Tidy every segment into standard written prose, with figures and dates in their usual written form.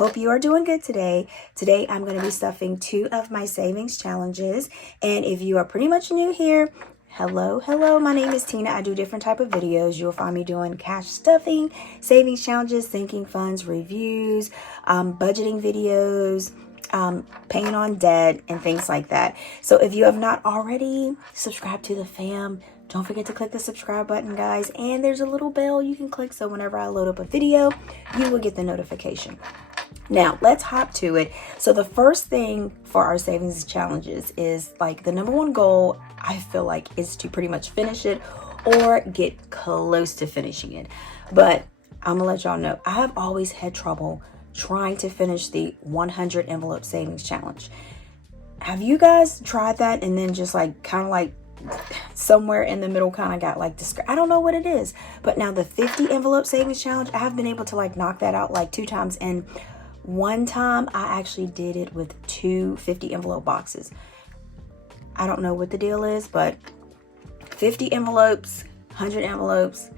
Hope you are doing good today. Today I'm going to be stuffing 2 of my savings challenges. And if you are pretty much new here, hello, my name is Tina. I do different type of videos. You'll find me doing cash stuffing, savings challenges, sinking funds, reviews, budgeting videos, paying on debt, and things like that. So if you have not already subscribed to the fam, don't forget to click the subscribe button, guys. And there's a little bell you can click so whenever I load up a video, you will get the notification. Now, let's hop to it. So the first thing for our savings challenges is like the number one goal, I feel like, is to pretty much finish it or get close to finishing it. But I'm gonna let y'all know, I have always had trouble trying to finish the 100 envelope savings challenge. Have you guys tried that and then just like kind of like somewhere in the middle kind of got like I don't know what it is, but now the 50 envelope savings challenge, I have been able to like knock that out like 2 times, and one time I actually did it with 2 50 envelope boxes. I don't know what the deal is, but 50 envelopes, 100 envelopes,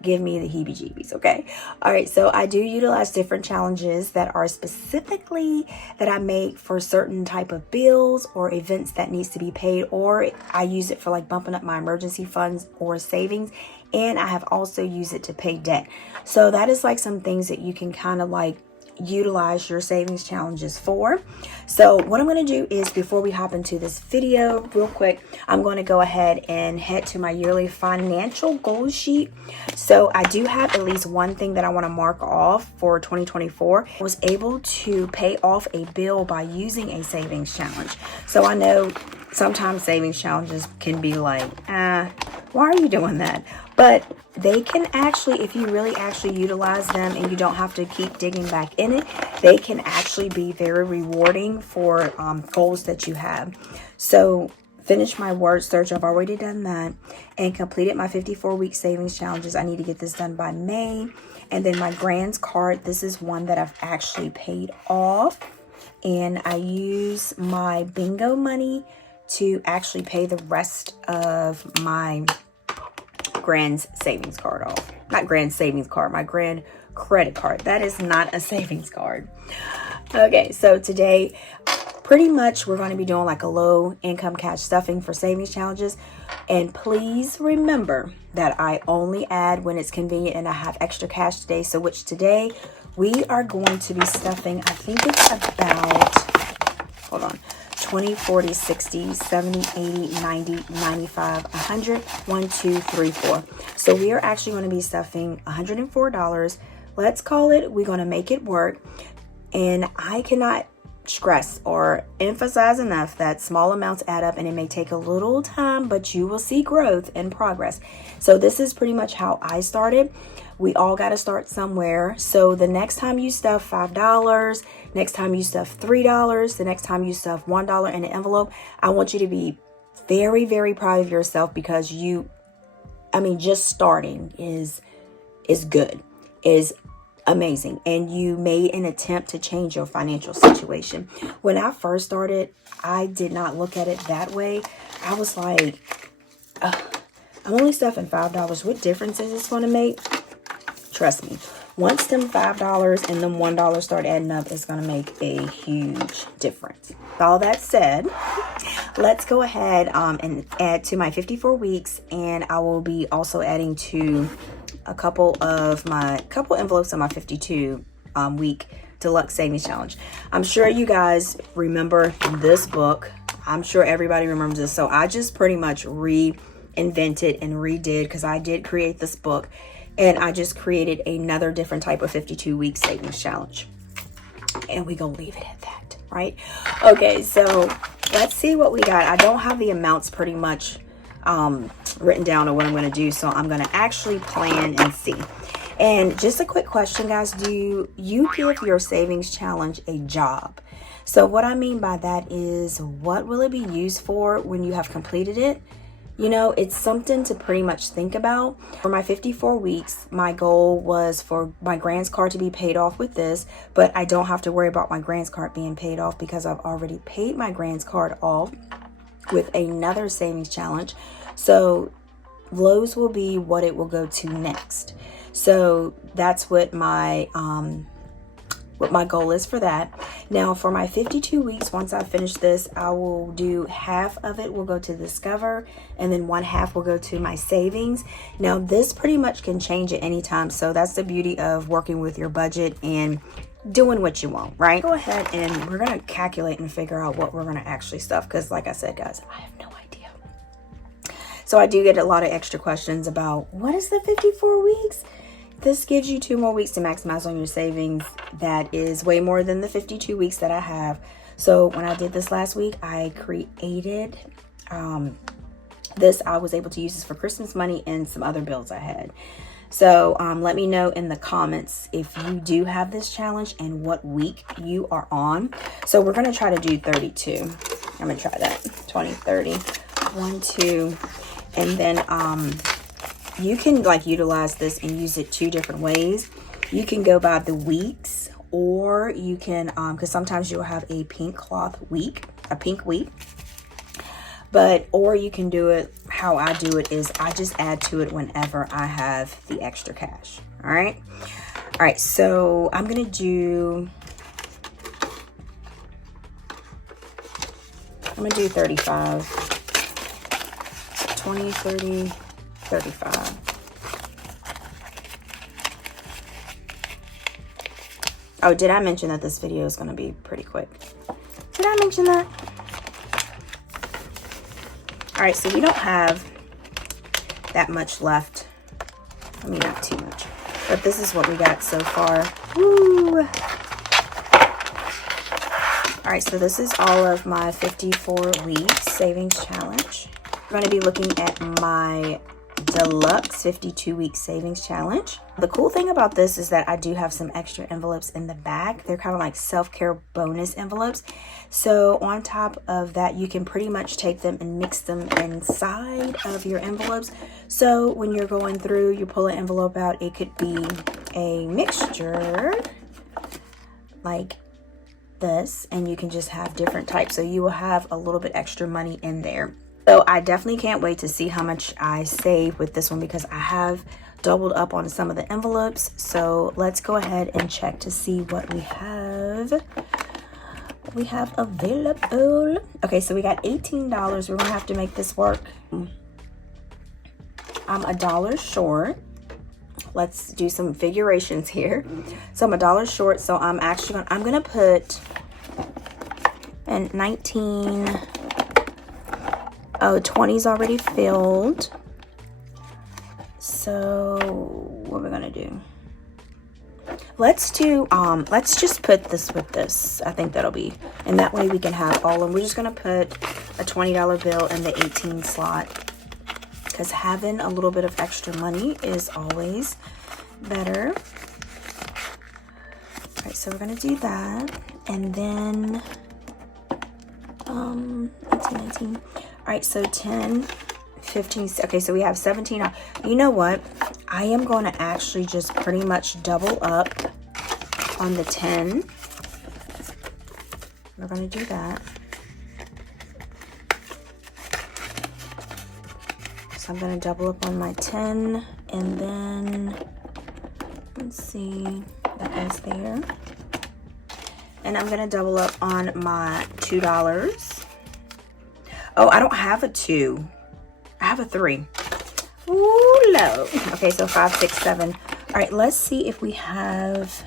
give me the heebie-jeebies, okay? All right, so I do utilize different challenges that are specifically that I make for certain type of bills or events that needs to be paid, or I use it for like bumping up my emergency funds or savings, and I have also used it to pay debt. So that is like some things that you can kind of like utilize your savings challenges for. So what I'm going to do is, before we hop into this video real quick, I'm going to go ahead and head to my yearly financial goal sheet. So I do have at least one thing that I want to mark off for 2024. I was able to pay off a bill by using a savings challenge. So I know sometimes savings challenges can be like, why are you doing that? But they can actually, if you really actually utilize them and you don't have to keep digging back in it, they can actually be very rewarding for goals that you have. So finish my word search. I've already done that and completed my 54-week savings challenges. I need to get this done by May. And then my grants card, this is one that I've actually paid off. And I use my bingo money to actually pay the rest of my grand savings card off. Not grand savings card, my grand credit card. That is not a savings card. Okay, so today pretty much we're going to be doing like a low income cash stuffing for savings challenges. And please remember that I only add when it's convenient and I have extra cash today. So which today we are going to be stuffing, I think it's about, hold on, 20, 40, 60, 70, 80, 90, 95, 100, 1, 2, 3, 4. So we are actually going to be stuffing $104. Let's call it, we're going to make it work. And I cannot stress or emphasize enough that small amounts add up, and it may take a little time, but you will see growth and progress. So this is pretty much how I started. We all got to start somewhere. So the next time you stuff $5, next time you stuff $3, the next time you stuff $1 in an envelope, I want you to be very, very proud of yourself, because just starting is good, is amazing. And you made an attempt to change your financial situation. When I first started, I did not look at it that way. I was like, I'm only stuffing $5. What difference is this going to make? Trust me, once them $5 and them $1 start adding up, it's going to make a huge difference. With all that said, let's go ahead and add to my 54 weeks. And I will be also adding to a couple envelopes of my 52 week deluxe savings challenge. I'm sure you guys remember this book. I'm sure everybody remembers this. So I just pretty much reinvented and redid, because I did create this book. And I just created another different type of 52 week savings challenge. And we're going to leave it at that, right? Okay, so let's see what we got. I don't have the amounts pretty much written down on what I'm going to do. So I'm going to actually plan and see. And just a quick question, guys. Do you give your savings challenge a job? So what I mean by that is, what will it be used for when you have completed it? You know, it's something to pretty much think about. For my 54 weeks, my goal was for my grants card to be paid off with this, but I don't have to worry about my grants card being paid off, because I've already paid my grants card off with another savings challenge. So those will be what it will go to next. So that's what my what my goal is for that. Now for my 52 weeks, once I finish this, I will do half of it will go to Discover, and then one half will go to my savings. Now this pretty much can change at any time, so that's the beauty of working with your budget and doing what you want, right? Go ahead and we're gonna calculate and figure out what we're gonna actually stuff, because like I said, guys, I have no idea. So I do get a lot of extra questions about what is the 54 weeks? This gives you 2 more weeks to maximize on your savings. That is way more than the 52 weeks that I have. So when I did this last week, I created this. I was able to use this for Christmas money and some other bills I had. So let me know in the comments if you do have this challenge and what week you are on. So we're going to try to do 32. I'm going to try that. 20, 30, 1, 2, and then you can like utilize this and use it 2 different ways. You can go by the weeks, or you can, because sometimes you'll have a pink cloth week, a pink week. But, or you can do it, how I do it is I just add to it whenever I have the extra cash. All right. All right. So I'm going to do 35, 20, 30, 35. Oh, did I mention that this video is going to be pretty quick? Did I mention that? All right, so we don't have that much left. I mean, not too much, but this is what we got so far. Woo! All right, so this is all of my 54 weeks savings challenge. We're going to be looking at my deluxe 52 week savings challenge. The cool thing about this is that I do have some extra envelopes in the back. They're kind of like self-care bonus envelopes. So on top of that, you can pretty much take them and mix them inside of your envelopes. So when you're going through, you pull an envelope out, it could be a mixture like this, and you can just have different types. So you will have a little bit extra money in there. So I definitely can't wait to see how much I save with this one, because I have doubled up on some of the envelopes. So let's go ahead and check to see what we have. We have available. Okay, so we got $18. We're gonna have to make this work. I'm $1 short. Let's do some figurations here. So I'm $1 short. So I'm gonna put an 19. Oh, 20's already filled. So what we're gonna do? Let's just put this with this. I think that'll be, and that way we can have all of them. We're just gonna put a $20 bill in the 18 slot, because having a little bit of extra money is always better. All right, so we're gonna do that, and then 18, 19. All right, so 10, 15, okay, so we have 17. You know what? I am going to actually just pretty much double up on the 10. We're going to do that. So I'm going to double up on my 10, and then, let's see, that goes there. And I'm going to double up on my $2. Oh, I don't have a 2. I have a 3. Ooh, low. Okay, so 5, 6, 7. All right, let's see if we have,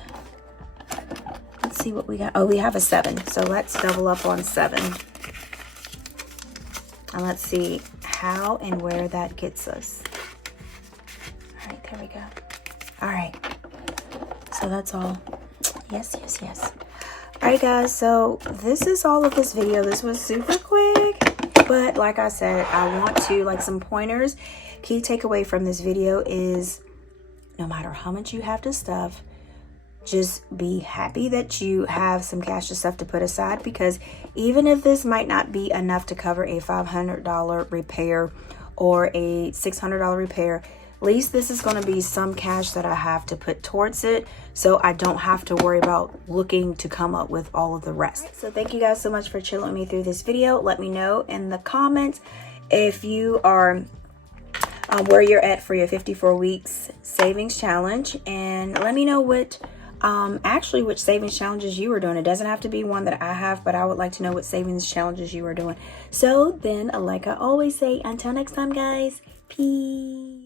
let's see what we got. Oh, we have a 7. So let's double up on 7. And let's see how and where that gets us. All right, there we go. All right. So that's all. Yes, yes, yes. All right, guys. So this is all of this video. This was super quick. But like I said, I want to, like, some pointers. Key takeaway from this video is no matter how much you have to stuff, just be happy that you have some cash to stuff to put aside, because even if this might not be enough to cover a $500 repair or a $600 repair, at least this is going to be some cash that I have to put towards it, so I don't have to worry about looking to come up with all of the rest. So thank you guys so much for chilling with me through this video. Let me know in the comments if you are where you're at for your 54 weeks savings challenge, and let me know what actually which savings challenges you are doing. It doesn't have to be one that I have, but I would like to know what savings challenges you are doing. So then, like I always say, until next time, guys, peace.